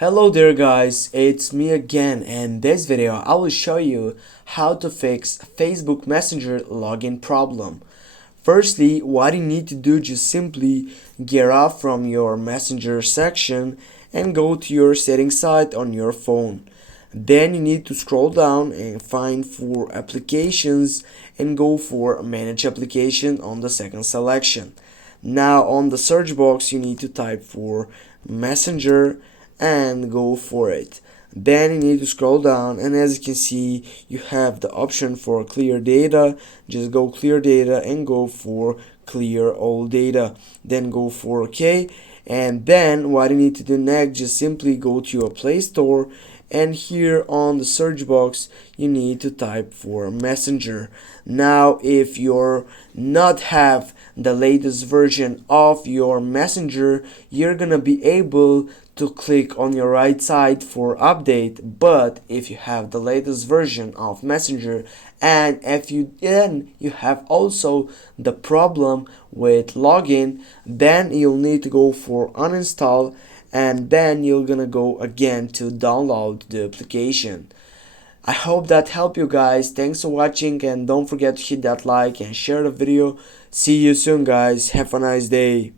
Hello there guys, it's me again, and in this video I will show you how to fix Facebook Messenger login problem. Firstly, what you need to do, just simply get off from your Messenger section and go to your settings site on your phone. Then you need to scroll down and find for applications and go for manage application on the second selection. Now on the search box you need to type for Messenger and go for it. Then you need to scroll down, and as you can see you have the option for clear data. Just go clear data and go for clear all data, then go for OK. And then what you need to do next, just simply go to your Play Store, and here on the search box you need to type for Messenger. Now if you're not have the latest version of your Messenger, you're gonna be able to click on your right side for update. But if you have the latest version of Messenger, and if you have also the problem with login, then you'll need to go for uninstall, and then you're gonna go again to download the application. I hope that helped you guys. Thanks for watching, and don't forget to hit that like and share the video. See you soon guys, have a nice day.